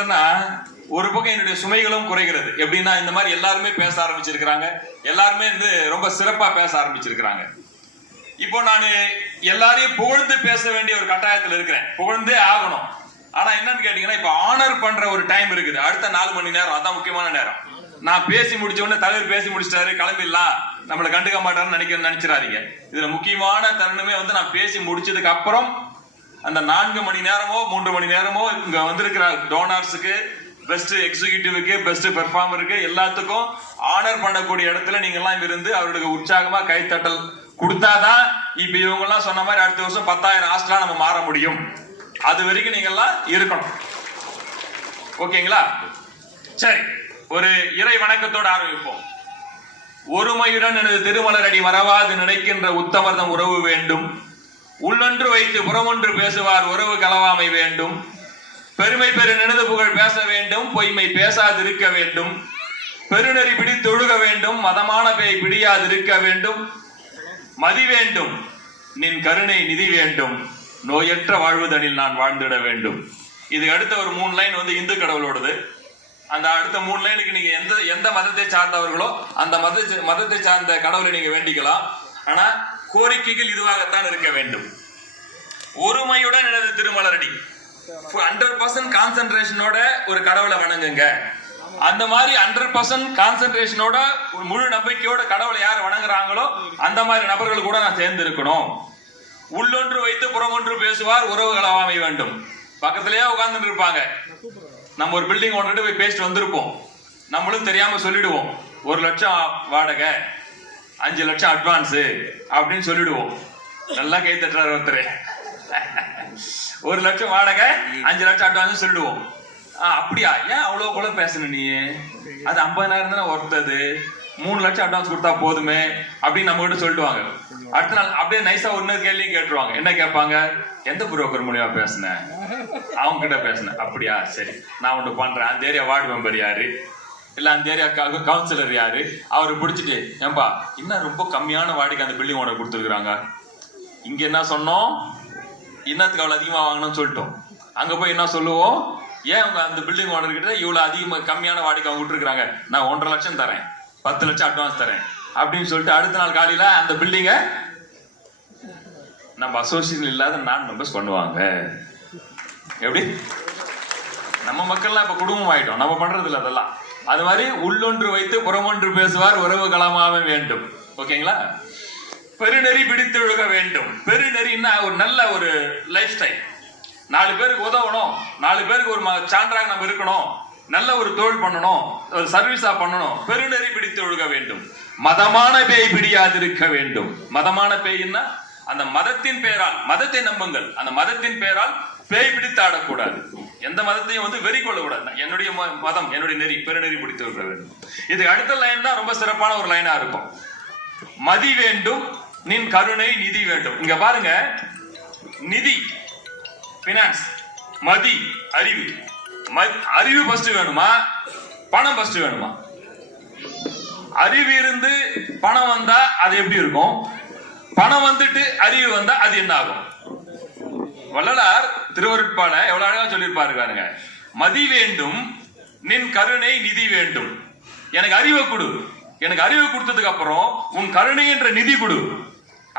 வருதுன்னா ஒரு பக்கம் என்னுடைய சுமைகளும் குறைகிறது. எப்படின்னா இந்த மாதிரி எல்லாருமே பேச ஆரம்பிச்சிருக்கிறாங்க, எல்லாருமே ரொம்ப சிறப்பா பேச ஆரம்பிச்சிருக்கிறாங்க. இப்போ நான் எல்லாரையும் புகழ்ந்து பேச வேண்டிய ஒரு கட்டாயத்தில் இருக்கிறேன், புகழ்ந்தே ஆகணும். ஆனா என்னன்னு கேட்டீங்கன்னா, இப்ப ஆனர் பண்ற ஒரு டைம் இருக்குது, அடுத்த 4 மணி நேரம், அதான் முக்கியமான நேரம். நான் பேசி முடிச்ச உடனே தலைவர் பேசி முடிச்சிட்டாரு கிளம்பிடலாம், நம்மளை கண்டுக்க மாட்டாருன்னு நினைச்சிடாதீங்க. இதுல முக்கியமான தருணமே நான் பேசி முடிச்சதுக்கு அப்புறம் அந்த 4 மணி நேரமோ 3 மணி நேரமோ இங்க வந்திருக்கிற டோனர்ஸுக்கு, பெஸ்ட் எக்ஸிகியூட்டிவ்க்கு, பெஸ்ட் பெர்ஃபார்மருக்கு எல்லாத்துக்கும் ஆனர் பண்ணக்கூடிய இடத்துல நீங்க எல்லாம் இருந்து அவர்களுக்கு உற்சாகமா கைத்தட்டல் கொடுத்தாதான் இப்ப இவங்க எல்லாம் சொன்ன மாதிரி அடுத்த வருஷம் 10,000 ஹாஸ்டலா நம்ம மாற முடியும். அது வரைக்கும் நீங்க எல்லாம் இருக்கணும். ஓகேங்களா? சரி, ஒரு இறை வணக்கத்தோடு ஆரம்பிப்போம். ஒருமையுடன் எனது திருமலரடி மறவாது நினைக்கின்ற உத்தமர்தம் உறவு வேண்டும். உள்ளொன்று வைத்து புறமொன்று பேசுவார் உறவு கலவாமை வேண்டும். பெருமை பெரு நினைது புகழ் பேச வேண்டும், பொய்மை பேசாதிருக்க வேண்டும். பெருநெறி பிடித்தொழுக வேண்டும், மதமான பேய் பிடியாதிருக்க வேண்டும். மதி வேண்டும், நின் கருணை நிதி வேண்டும். நோயற்ற வாழ்வுதனில் நான் வாழ்ந்திட வேண்டும். இது அடுத்த ஒரு 3 லைன் இந்து கடவுளோடது. அந்த அடுத்த 3 லைனுக்கு நீங்க எந்த மதத்தை சார்ந்தவர்களோ அந்த மதத்தை சார்ந்த கடவுளை நீங்க வேண்டிக்கலாம். ஆனா கோரிக்கைகள் இதுவாகத்தான் இருக்க வேண்டும். ஒருமையுடன் எனது திருமலரடி, 100% கான்சென்ட்ரேஷனோட ஒரு கடவுளை வணங்குங்க. அந்த மாதிரி 100% கான்சென்ட்ரேஷனோட முழு நம்பிக்கையோட கடவுளை யார் வணங்குறாங்களோ அந்த மாதிரி நபர்கள் கூட நான் சேர்ந்து இருக்கணும். உள்ளொன்று வைத்து புறமொன்று பேசுவார் உறவு கலவாமை வேண்டும். பக்கத்திலேயே உட்கார்ந்துட்டு இருப்பாங்க. நம்ம ஒரு பில்டிங் ஓனர்கிட்ட போய் பேசிட்டு வந்திருப்போம், நம்மளும் தெரியாம சொல்லிடுவோம் 1 லட்சம் வாடகை, 5 லட்சம் அட்வான்ஸ் அப்படின்னு சொல்லிடுவோம். நல்லா கை தட்டுறாரு ஒருத்தர். 1 லட்சம் வாடகை, 5 லட்சம் அட்வான்ஸ் சொல்லிடுவோம். அப்படியா, ஏன் அவ்வளவு கூட பேசணும் நீ? அது 50,000 தானே ஒருத்தது, 3 லட்சம் அட்வான்ஸ் கொடுத்தா போதுமே அப்படின்னு நம்ம கிட்ட சொல்லிடுவாங்க. அடுத்த நாள் அப்படியே நைஸா இன்னொரு கேள்வியும் கேட்டுருவாங்க. என்ன கேட்பாங்க? எந்த புரோக்கர் மூலியமா பேசினேன்? அவங்க கிட்ட பேசினேன். அப்படியா, சரி, நான் ஒன்று பண்றேன். அந்த ஏரியா வார்டு மெம்பர் யாரு, இல்ல அந்த ஏரியா கவுன்சிலர் யாரு, அவரை பிடிச்சிட்டு, ஏன்பா இன்னும் ரொம்ப கம்மியான வாடகை அந்த பில்டிங் ஓனர் கொடுத்துருக்குறாங்க, இங்க என்ன சொன்னோம், இன்னத்துக்கு அவ்வளவு அதிகமா வாங்கணும்னு சொல்லிட்டோம். அங்க போய் என்ன சொல்லுவோம், ஏன் அவங்க அந்த பில்டிங் ஓனர் கிட்ட இவ்வளவு அதிகமா கம்மியான வாடகை அவங்க விட்டுருக்காங்க, நான் 1.5 லட்சம் தரேன், 10 லட்சம் அட்வான்ஸ் தரேன் அப்படின்னு சொல்லிட்டு அடுத்த நாள் காலையில அந்த பில்டிங்க நம்ம அசோசியேஷன் இல்லாத நான் மெம்பர்ஸ் பண்ணுவாங்க. எப்படி? நம்ம மக்கள்லாம் இப்ப குடும்பம் ஆயிட்டோம், நம்ம பண்றது இல்லை அதெல்லாம். அது மாதிரி உள்ளொன்று வைத்து புறமொன்று பேசுவார் உறவு கலமாவே வேண்டும். ஓகேங்களா? பெருநெறி பிடித்து ஒழுக வேண்டும். பெருநெறின்னா ஒரு நல்ல ஒரு லைஃப் ஸ்டைல், 4 பேருக்கு உதவணும், 4 பேருக்கு ஒரு சான்றாக நம்ம இருக்கணும், நல்ல ஒரு தொழில் பண்ணணும், ஒரு சர்வீஸா பண்ணணும். பெருநெறி பிடித்து ஒழுக வேண்டும். மதமான பேய் பிடியாதிருக்க வேண்டும். மதமான பேய்னா அந்த மதத்தின் பெயரால், மதத்தை நம்புங்கள், அந்த மதத்தின் பெயரால் பேய் பிடித்து ஆடக்கூடாது. எந்த மதத்தையும் வெறி கொள்ளக்கூடாது. என்னுடைய மதம், என்னுடைய நெறி, பெருநெறி பிடித்து ஒழுக வேண்டும். இது அடுத்த லைன் தான் ரொம்ப சிறப்பான ஒரு லைனா இருக்கும். மதி வேண்டும், நின் கருணை நிதி வேண்டும். இங்க பாருங்க, நிதி பினான்ஸ், மதி அறிவு. அறிவு ஃபர்ஸ்ட் வேணுமா, பணம் ஃபர்ஸ்ட் வேணுமா? அறிவு இருந்து பணம் வந்தா அது எப்படி இருக்கும்? பணம் வந்துட்டு அறிவு வந்தா அது என்ன ஆகும்? வள்ளலார் திருவருட்பால எவ்வளவு அழகா சொல்லியிருப்பாரு பாருங்க. மதி வேண்டும், நின் கருணை நிதி வேண்டும். எனக்கு அறிவை கொடு, எனக்கு அறிவை கொடுத்ததுக்கு அப்புறம் உன் கருணை என்ற நிதி கொடு.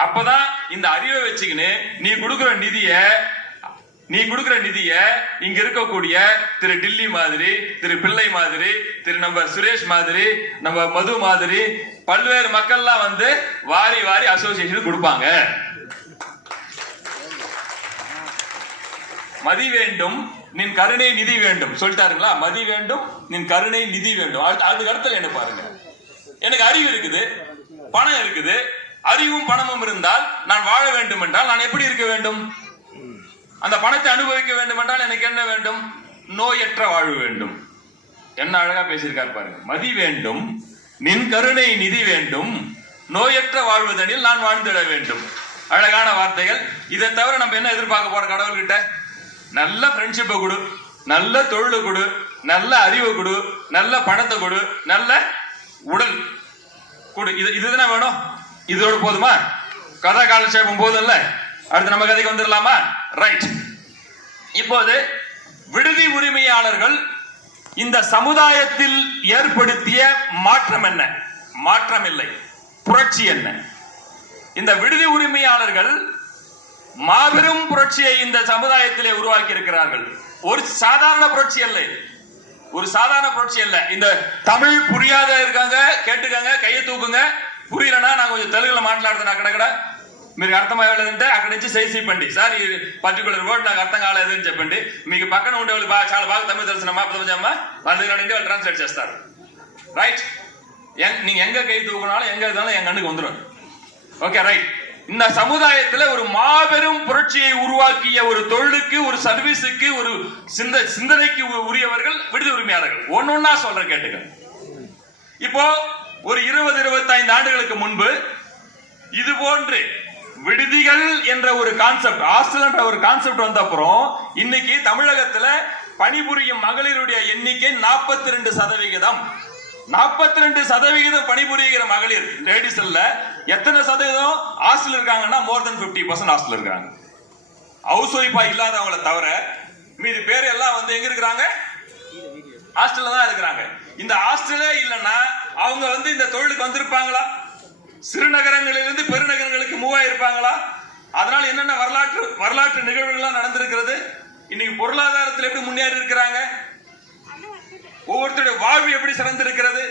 அப்பதான் இந்த அறிவை வச்சுக்கின்னு நீ கொடுக்கிற நிதிய இங்க இருக்கக்கூடிய திரு டில்லி மாதிரி, திரு பிள்ளை மாதிரி, திரு நம்ம சுரேஷ் மாதிரி, நம்ம மது மாதிரி பல்வேறு மக்கள்லாம் வாரி வாரி அசோசியேஷன் கொடுப்பாங்க. மதி வேண்டும், நின் கருணை நிதி வேண்டும் சொல்லிட்டாருங்களா? மதி வேண்டும், நின் கருணை நிதி வேண்டும். அதுக்கு அடுத்த என்ன பாருங்க, எனக்கு அறிவு இருக்குது, பணம் இருக்குது. அறிவும் பணமும் இருந்தால் நான் வாழ வேண்டும் என்றால் நான் எப்படி இருக்க வேண்டும்? அந்த பணத்தை அனுபவிக்க வேண்டும் என்றால் எனக்கு என்ன வேண்டும்? நோயற்ற வாழ்வு வேண்டும். என்ன அழகா பேசியிருக்காரு பாருங்க. மதி வேண்டும், நின் கருணை நிதி வேண்டும், நோயற்ற வாழ்வதனில் நான் வாழ்ந்திட வேண்டும். அழகான வார்த்தைகள். இதை தவிர நம்ம என்ன எதிர்பார்க்க போறோம் கடவுள்கிட்ட? நல்ல ஃப்ரெண்ட்ஷிப்பை கொடு, நல்ல தொழிலை கொடு, நல்ல அறிவை கொடு, நல்ல பணத்தை கொடு, நல்ல உடல் கொடு. இதுதானே வேணும். இதோடு போதுமா? கதை காலட்சேபம் போதும் இல்ல? அடுத்து நம்ம கதைக்கு வந்துடலாமா? ரைட். இப்போது விடுதி உரிமையாளர்கள் இந்த சமுதாயத்தில் ஏற்படுத்திய மாற்றம் என்ன? மாற்றம் இல்லை, புரட்சி என்ன? இந்த விடுதி உரிமையாளர்கள் மாபெரும் புரட்சியை இந்த சமுதாயத்திலே உருவாக்கி இருக்கிறார்கள். ஒரு சாதாரண புரட்சி அல்ல, ஒரு சாதாரண புரட்சி அல்ல. இந்த தமிழ் புரியாத இருக்காங்க, கேட்டுக்கங்க, கையை தூக்குங்க. புரியலனா நான் கொஞ்சம் தெலுங்குல మాట్లాడుతున్నా అక్కడక్కడ మీరు అర్థం అవ్వలేదంటే అక్కడి నుంచి చేసిపండి సార్ ఈ పర్టికులర్ వర్డ్ నాకు అర్థం కాలేదని చెప్పండి. మీకు పక్కన ఉండే వాళ్ళు చాలా బాగా తమిళ తెలిసిన అర్థమా వాళ్ళ దగ్గర వాళ్ళు ట్రాన్స్లేట్ చేస్తారు. ரைட், நீங்க எங்க கை தூக்கினாலும் எங்க இருந்தாலும் என் கண்ணுக்கு வந்துடும். Okay right. இந்த சமுதாயத்தில் ஒரு மாபெரும் புரட்சியை உருவாக்கிய ஒரு தொழிலுக்கு, ஒரு சர்வீஸுக்கு, ஒரு சிந்தனைக்கு உரியவர்கள் விடுதி உரிமையாளர்கள். ஒன்னொன்னா சொல்ற கேட்டுக்க. இப்போ ஒரு 20-25 ஆண்டுகளுக்கு முன்பு இது போன்று விடுதிகள் என்ற ஒரு கான்செப்ட், ஹாஸ்டல் என்ற ஒரு கான்செப்ட் வந்த அப்புறம் இன்னைக்கு தமிழகத்துல பணிபுரியும் மகளிருடைய எண்ணிக்கை 42%. 42% பணிபுரிகிற மகளிர் லேடிஸ் இல்ல. எத்தனை சதவீதம் ஹாஸ்டல் இருக்காங்கன்னா மோர் தென் 50% ஹாஸ்டல் இருக்காங்க. ஹவுஸ் ஒய்ஃபா இல்லாதவங்கள தவிர மீதி பேர் எல்லாம் வந்து எங்க இருக்கிறாங்க? ஹாஸ்டல்ல தான் இருக்கிறாங்க. இந்த ஹாஸ்டலே இல்லைன்னா அவங்க வந்து இந்த தொழிலுக்கு வந்திருப்பாங்களா? சிறுநகரங்களிலிருந்து பெருநகரங்களுக்கு மூவ் ஆயிருப்பாங்களா? அதனால என்னென்ன வரலாற்று நிகழ்வுகள் நடந்திருக்கிறது. இன்னைக்கு பொருளாதாரத்தில் எப்படி முன்னேறி இருக்கிறாங்க, ஒவ்வொருத்தருடைய வாழ்வு எப்படி சிறந்திருக்கிறது,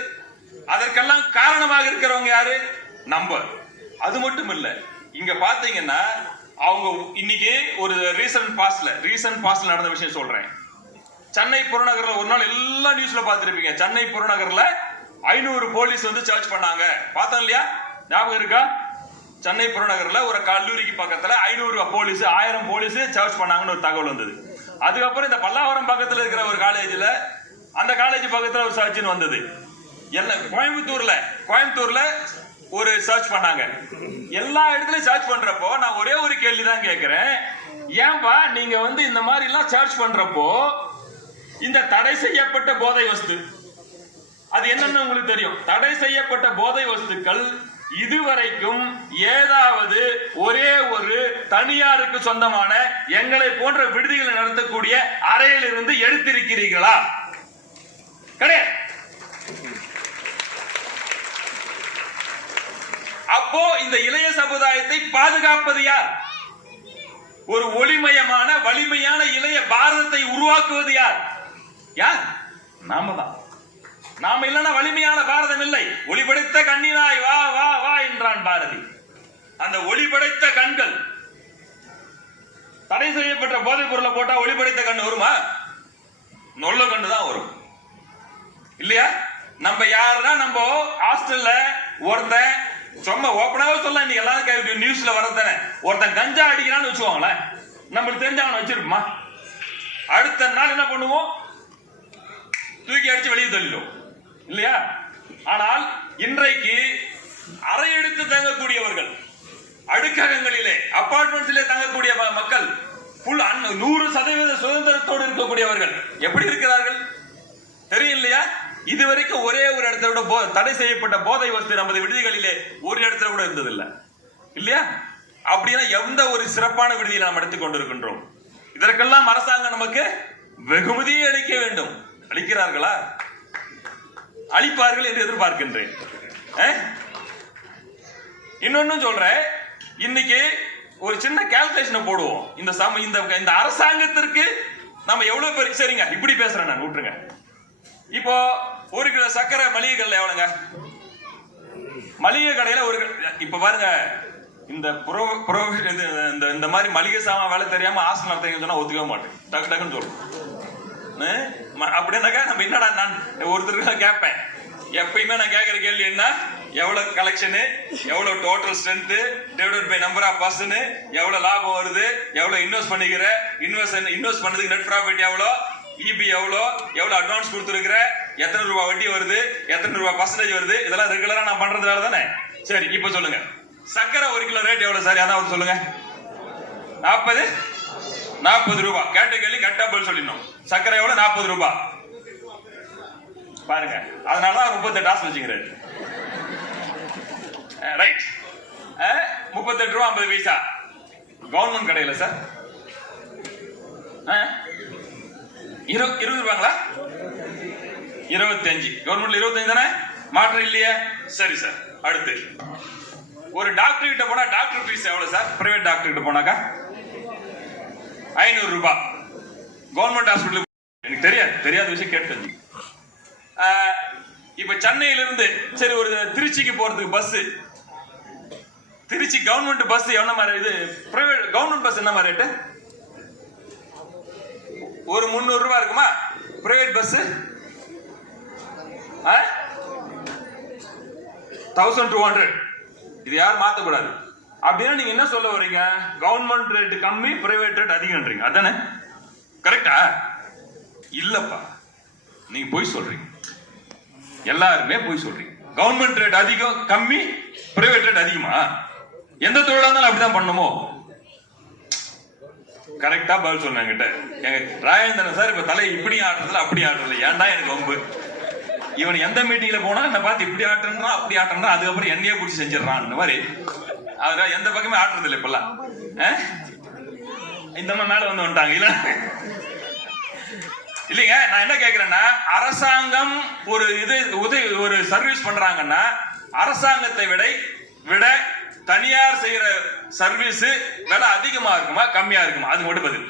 அதற்கெல்லாம் காரணமாக இருக்கிறவங்க யாரு? நம்ம. அது மட்டும் இல்ல, இங்க பாத்தீங்கன்னா அவங்க இன்னைக்கு ஒரு ரீசன்ட் பாஸ்ட்ல நடந்த விஷயம் சொல்றேன். சென்னை புறநகர்ல ஒரு நாள் எல்லா நியூஸ்ல பாத்துருப்பீங்க. சென்னை புறநகர்ல 500 போலீஸ் வந்து சர்ச் பண்ணாங்க. பார்த்தோம் இல்லையா? ஞாபகம் இருக்கா? சென்னை புறநகர்ல ஒரு கல்லூரிக்கு பக்கத்துல 500 போலீஸ், 1000 போலீஸ் சர்ச் பண்ணாங்கன்னு ஒரு தகவல் வந்தது. அதுக்கப்புறம் இந்த பல்லாவரம் பக்கத்துல இருக்கிற ஒரு காலேஜ்ல, அந்த காலேஜ் பக்கத்துல ஒரு சர்ச்னு வந்தது. கோயம்புத்தூர்ல ஒரு சர்ச் பண்ணாங்க. எல்லா இடத்துலயும் சர்ச் பண்றப்போ நான் ஒரே ஒரு கேள்விதான் கேட்கிறேன். ஏன்பா நீங்க வந்து இந்த மாதிரி எல்லாம் சர்ச் பண்றப்போ இந்த தடை செய்யப்பட்ட போதை வஸ்து அது என்னன்னு உங்களுக்கு தெரியும். தடை செய்யப்பட்ட போதை வஸ்துக்கள் இதுவரைக்கும் ஏதாவது ஒரே ஒரு தனியாருக்கு சொந்தமான எங்களை போன்ற விடுதிகளை நடத்தக்கூடிய அறையில் இருந்து எடுத்திருக்கிறீர்களா? கிடையாது. அப்போ இந்த இளைய சமுதாயத்தை பாதுகாப்பது யார்? ஒரு ஒளிமயமான வலிமையான இளைய பாரதத்தை உருவாக்குவது யார்? யார்? நாம தான். நாம இல்லைன்னா வலிமையான பாரதம் இல்லை. ஒளிபடைத்த கண்ணினாய் வா வா வா என்றான் பாரதி. அந்த ஒளிபடைத்த கண்கள் தடை செய்யப்பட்ட போதைப் பொருளை போட்டா ஒளிபடைத்த கண் வருமா? நொல்ல கண்ணு தான் வரும் இல்லையா? நம்ம யாருன்னா நம்ம ஹாஸ்டல்ல ஒருத்தன் சும்மா ஓப்பனாவே சொல்ல, இன்னைக்கு எல்லாரும் நியூஸ்ல வரதானே, ஒருத்தன் கஞ்சா அடிக்கிறான்னு வச்சுக்கோங்களேன், நம்மளுக்கு தெரிஞ்ச அவனை வச்சிருப்போமா? அடுத்த நாள் என்ன பண்ணுவோம்? தூக்கி அடிச்சு வெளியே தள்ளிடும் இல்லையா? ஆனால் இன்றைக்கு அறை எடுத்து தங்கக்கூடியவர்கள், அடுக்ககங்களிலே அபார்ட்மெண்ட்ஸிலே தங்கக்கூடிய மக்கள் 100% சுதந்திரத்தோடு இருக்கக்கூடியவர்கள் எப்படி இருக்கிறார்கள் தெரியும் இல்லையா? இதுவரைக்கும் ஒரே ஒரு இடத்துல கூட தடை செய்யப்பட்ட போதை வஸ்து நமது விடுதிகளிலே ஒரு இடத்துல கூட இருந்ததில்லை இல்லையா? அப்படின்னா எந்த ஒரு சிறப்பான விடுதியை நாம் எடுத்துக் கொண்டிருக்கின்றோம். இதற்கெல்லாம் அரசாங்கம் நமக்கு வெகுமதியை அளிக்க வேண்டும். அளிக்கிறார்களா? அளிப்பார்கள் என்று எதிர்பார்க்கின்றேன். இன்னொன்னு சொல்றேன், இன்னைக்கு ஒரு சின்ன கால்குலேஷனை போடுவோம். இந்த அரசாங்கத்திற்கு நம்ம எவ்வளவு பேர், சரிங்க இப்படி பேசுறேன் நான், விட்டுருங்க. இப்போ 1 கிலோ சக்கரை மளிகை கடையில் எவ்வளவுங்க? மளிகை கடையில இப்ப பாருங்க, இந்த மாதிரி மளிகை சாமான் வேலை தெரியாம ஹாஸ்டல் நடத்துறீங்கன்னு சொன்னா ஒத்துக்கவே மாட்டேன். டக்கு டக்குன்னு சொல்றேன். அப்படின்னாக்கா நம்ம என்னடா, நான் ஒருத்தருக்கு கேட்பேன் எப்பயுமே, நான் கேட்கிற கேள்வி என்ன, எவ்வளவு கலெக்ஷனு, எவ்வளவு total strength divided by number of person, எவ்வளவு லாபம் வருது, எவ்வளவு இன்வெஸ்ட் பண்ணிக்கிற, இன்வெஸ்ட் பண்ணதுக்கு நெட் ப்ராஃபிட் எவ்வளோ, இபி எவ்வளவு அட்வான்ஸ் கொடுத்துருக்கிற, எத்தனை ரூபாய் வட்டி வருது, எத்தனை ரூபாய் பர்சன்டேஜ் வருது, இதெல்லாம் ரெகுலரா நான் பண்றது வேலை தானே. சரி இப்ப சொல்லுங்க, சக்கரை 1 கிலோ ரேட் எவ்வளவு சார்? அதாவது சொல்லுங்க. 40 ரூபாய். கேட்ட கேள்வி கரெக்டா பதில் சொல்லிடணும். சக்கரை எவ்வளவு? 40 ரூபாய். பாருங்க, அதனாலதான் 38 ஆசை வச்சுக்கிறாரு. ரைட், 38 ரூபாய் 50 பைசா கவர்மெண்ட் கடையில சார். 20 ரூபாங்களா? 25. கவர்மெண்ட்ல 25 தானே? மாற்றம் இல்லையா? சரி சார். அடுத்து ஒரு டாக்டர் கிட்ட போனா டாக்டர் ஃபீஸ் எவ்வளவு சார்? பிரைவேட் டாக்டர் கிட்ட போனாக்கா 500 ரூபாய். கவர்மெண்ட் ஹாஸ்பிட்டல் எனக்கு தெரியாத விஷயம் கேட்டு. இப்ப சென்னையில இருந்து சரி ஒரு திருச்சிக்கு போறதுக்கு பஸ், திருச்சி கவர்மெண்ட் பஸ் என்ன மாதிரி, இது பிரைவேட் கவர்மெண்ட் பஸ் என்ன மாதிரி ரேட்டு? ஒரு 300 ரூபாய் இருக்குமா? Private bus 1200. இது யாரும் மாத்தக்கூடாது. அப்படின்னா நீங்க என்ன சொல்ல வரீங்க? கவர்மெண்ட் ரேட் கம்மி, பிரைவேட் ரேட் அதிகம்ன்றீங்க, அதானே? கரெக்டா? இல்லப்பா, நீங்க போய் சொல்றீங்க. எல்லாருமே போய் சொல்றீங்க. கவர்மெண்ட் ரேட் அதிகம் கம்மி, பிரைவேட் ரேட் அதிகமா? எந்த தொழிலா இருந்தாலும் அப்படிதான் பண்ணுமோ? கரெக்டா பதில் சொன்னாங்க. எங்க ராஜேந்திரன் சார் இப்ப தலை இப்படி ஆட்டுறதுல அப்படி ஆட்டுறதுல ஏன்டா எனக்கு வம்பு. இவன் எந்த மீட்டிங்ல போனா என்ன பார்த்து இப்படி ஆட்டுறான் அப்படி ஆட்டுறான், அதுக்கப்புறம் என்னையே பிடிச்சி செஞ்சிடறான். இந்த மாதிரி அதனால எந்த பக்கமே ஆட்டுறது இல்லை இப்பெல்லாம். இந்த மாதிரி மேல வந்து வந்துட்டாங்க இல்ல இல்லைங்க. நான் என்ன கேட்கிறேன்னா, அரசாங்கம் ஒரு ஒரு சர்வீஸ் பண்றாங்கன்னா அரசாங்கத்தை விட தனியார் செய்யற சர்வீஸ் விலை அதிகமா இருக்குமா கம்மியா இருக்குமா? அது மட்டும் பதில்.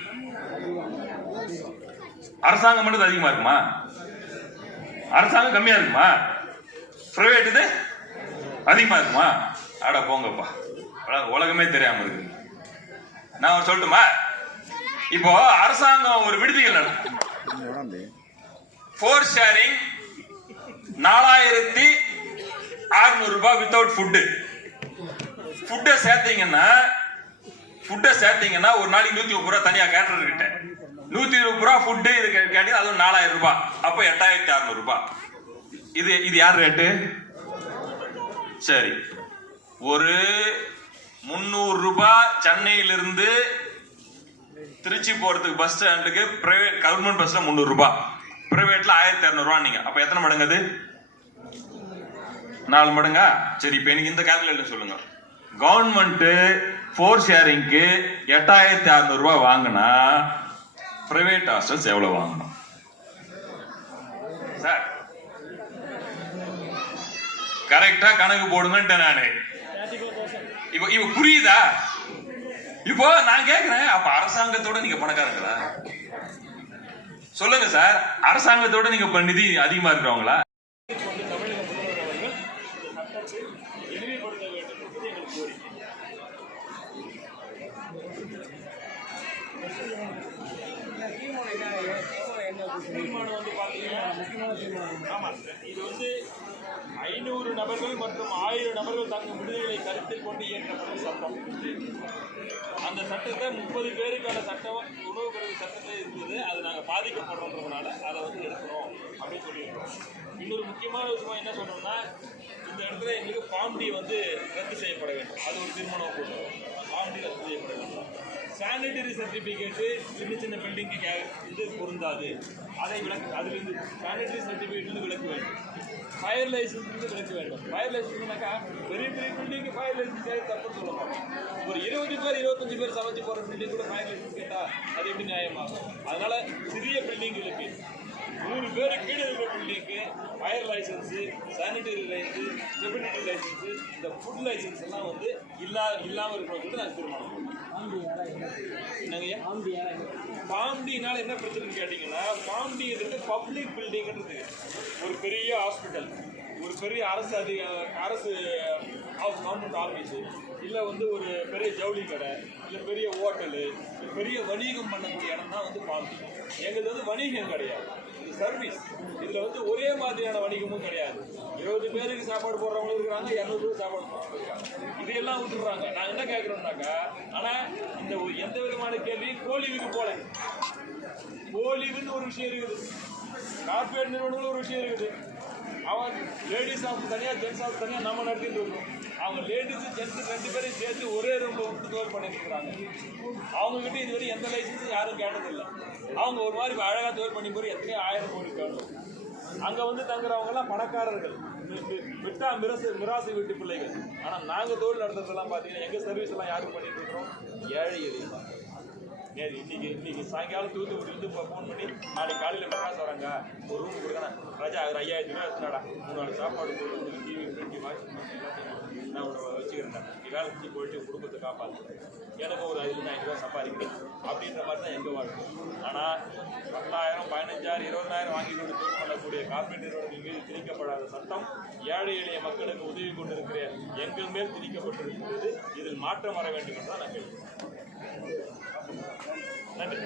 அரசாங்கம் மட்டும் அதிகமா இருக்குமா? அரசாங்கம் கம்மியா இருக்குமா? பிரைவேட் இது அதிகமா இருக்குமா? அட போங்கப்பா, உலகமே தெரியாம இருக்கு. நான் சொல்லட்டுமா? இப்போ அரசாங்கம் ஒரு விடுதிகள் நடக்கும். 4 ஷேரிங் 4600 ரூபாய் வித்தவுட் ஃபுட்டு. ஃபுட்டை சேர்த்தீங்கன்னா ஒரு நாளைக்கு 130 ரூபாய் தனியா கேட்டர் கிட்ட 120 ரூபாய் ஃபுட்டு. இது கேட்டீங்க அதுவும் 4000 ரூபாய். அப்ப 8600 ரூபாய். இது யார் ரேட்டு? சரி, ஒரு 300 ரூபாய் சென்னையிலிருந்து திருச்சி போறதுக்கு பஸ் ஸ்டாண்டுக்கு பிரைவேட் கவர்மெண்ட் பஸ்ல 300 ரூபாய், பிரைவேட்ல 1200 ரூபாய். நீங்க அப்ப எத்தனை மடங்கு? அது 4 மடங்கா? சரி, இப்ப எனக்கு இந்த கால்குலேட்டர் சொல்லுங்க. கவர்மெண்ட் 4 ஷேரிங்க்கு 8600 ரூபாய் வாங்கினா பிரைவேட் ஹாஸ்டல்ஸ் எவ்வளவு வாங்கணும் சார்? கரெக்டா கணக்கு போடுங்க. நானு இப்ப புரியுதா? இப்போ நான் கேக்குறேன், அப்ப அரசாங்கத்தோட நீங்க பணக்காரங்களா? சொல்லுங்க சார், அரசாங்கத்தோட நீங்க நிதி அதிகமா இருக்கிறவங்களா? இது வந்து 500 நபர்கள் மற்றும் 1000 நபர்கள் தங்கும் விடுதிகளை கருத்தில் கொண்டு இயற்றப்பட்ட சட்டம். அந்த சட்டத்தை 30 பேருக்கான சட்டம் உணவு பிரிவு சட்டத்தை இருந்தது. அது நாங்கள் பாதிக்கப்படுறோன்றதுனால அதை வந்து எடுக்கிறோம் அப்படின்னு சொல்லியிருக்கோம். இன்னொரு முக்கியமான விஷயம் என்ன சொல்றோம்னா, இந்த இடத்துல எங்களுக்கு ஃபார்ம் டி வந்து ரத்து செய்யப்பட வேண்டும். அது ஒரு தீர்மானம் போட்டோம். ஃபார்ம் டி ரத்து செய்யப்பட வேண்டும். சானிட்டரி சர்டிஃபிகேட்டு சின்ன பில்டிங்கு இது பொருந்தாது. அதை அதிலிருந்து சானிட்டரி சர்டிஃபிகேட்லேருந்து விலக்க வேண்டும். ஃபயர் லைசன்ஸ்லேருந்து விலக்க வேண்டும். ஃபயர் லைசன்ஸ்னாக்கா பெரிய பில்டிங்கு ஃபயர் லைசன்ஸ் தப்புன்னு சொல்ல மாட்டோம். ஒரு 20 பேர் 25 பேர் சமைச்சு போகிற பில்டிங் கூட ஃபயர் லைசன்ஸ் கேட்டால் அது எப்படி நியாயமாகும்? அதனால சிறிய பில்டிங்களுக்கு 100 பேருக்கு கீழே இருக்கிற பில்டிங்க்கு fire licence, sanitary licence, stability licence, இந்த ஃபுட் லைசன்ஸ் எல்லாம் வந்து இல்லாமல் இருக்கிறவங்களுக்கு நாங்கள் தீர்மானம் பண்ணுவோம். பாம்டினால என்ன பிரச்சனைன்னு கேட்டீங்கன்னா, பாம்டிங்கிறது பப்ளிக் பில்டிங்கிறது ஒரு பெரிய ஹாஸ்பிட்டல், ஒரு பெரிய அரசு கவர்மெண்ட் ஆஃபீஸு, இல்லை வந்து ஒரு பெரிய ஜவுளி கடை, இல்லை பெரிய ஹோட்டலு, பெரிய வணிகம் பண்ணக்கூடிய இடம் தான் வந்து பாம்டி. எங்களுக்கு வந்து வணிகம் கிடையாது, இது சர்வீஸ். இதில் வந்து ஒரே மாதிரியான வணிகமும் கிடையாது. 20 பேருக்கு சாப்பாடு போடுறவங்களும் இருக்கிறாங்க, 200 பேருக்கு சாப்பாடு போடுறாங்க. இதையெல்லாம் விட்டுடுறாங்க. நான் என்ன கேட்குறோம்னாக்கா, ஆனால் இந்த எந்த விதமான கேள்வியும் கோலிவுக்கு போல. கோலிவுன்னு ஒரு விஷயம் இருக்குது, கார்பரேட் நிறுவனங்களும் ஒரு விஷயம் இருக்குது. அவன் லேடிஸ் ஹாஸ்டல் தனியாக, ஜென்ஸ் ஹாஸ்டல் தனியாக நம்ம நடத்திட்டு இருக்கோம். அவங்க லேடிஸு ஜென்ஸு 2 பேரையும் சேர்த்து ஒரே ரூமில் விட்டு தோல் பண்ணிட்டு இருக்கிறாங்க. அவங்ககிட்ட இதுவரை எந்த லைசன்ஸும் யாரும் கேட்டதில்லை. அவங்க ஒரு மாதிரி அழகாக தோல் பண்ணி போய் எத்தனையோ 1000 கோடி கேட்டோம். அங்கே வந்து தங்குறவங்கலாம் பணக்காரர்கள், மிராசு வீட்டு பிள்ளைகள். ஆனால் நாங்கள் தொழில் நடத்துறதெல்லாம் பார்த்தீங்கன்னா எங்கள் சர்வீஸ் எல்லாம் யாரும் பண்ணிட்டு இருக்கிறோம், ஏழை எளிய. இன்னைக்கு சாயங்காலம் தூத்துக்குடியிலிருந்து இப்போ ஃபோன் பண்ணி நாளைக்கு காலையில் மெட்ராஸ் வராங்க ஒரு ரூம் கொடுக்கணும் ராஜா ஒரு 5000 ரூபா எடுத்துனாடா 3 நாள் சாப்பாடு போட்டு டிவி ஃப்ரிட்ஜ் வாஷிங் மிஷின் எல்லாத்தையும் நான் உன்னை வச்சுக்கிறேன் நீ வேலை செஞ்சு போயிட்டு குடும்பத்தை காப்பாற்று எனக்கு ஒரு 5,000 ரூபா சம்பாதிக்கிறேன் அப்படின்ற மாதிரி தான் எங்கள் வாழ்க்கை. ஆனால் 10,000 15,000 20,000 வாங்கி கொண்டு தொழில் பண்ணக்கூடிய கார்பரேட் நிறுவனங்கள் மீது திணிக்கப்படாத சட்டம் ஏழை எளிய மக்களுக்கு உதவி கொண்டிருக்கிற எங்கள் மேல் திணிக்கப்பட்டிருக்கிறது. இதில் மாற்றம் வர வேண்டும் என்று தான் நான் கேட்கிறேன். நன்றி.